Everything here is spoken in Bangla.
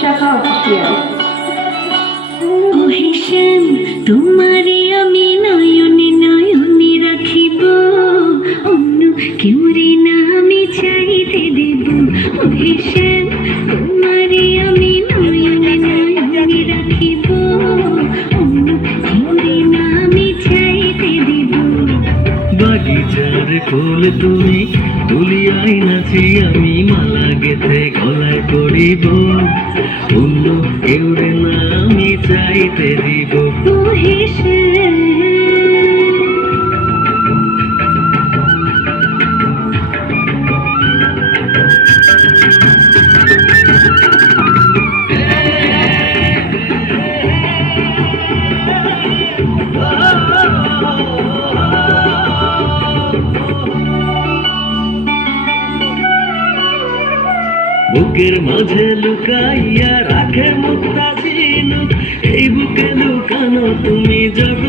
শাখা অফিসিয়াল। ও হেসেম তোমারে আমি নয়নে নয়নে রাখিব, অন্য কেউরে না আমি চাইতে দেব। ও হেসেম তোমারে আমি নয়নে নয়নে রাখিব, অন্য কেউরে না আমি চাইতে দেব। বাগিচার ফুল তুমি তুলিয়াই নাচি আমি মালা গেথে গলায় পড়িব, অন্য কেউরে না আমি চাইতে দিব। ও হেসেম বুকের মাঝে লুকাইয়া রাখে মুক্তা ঝিনুক, এই বুকে লুকানো তুমি যখন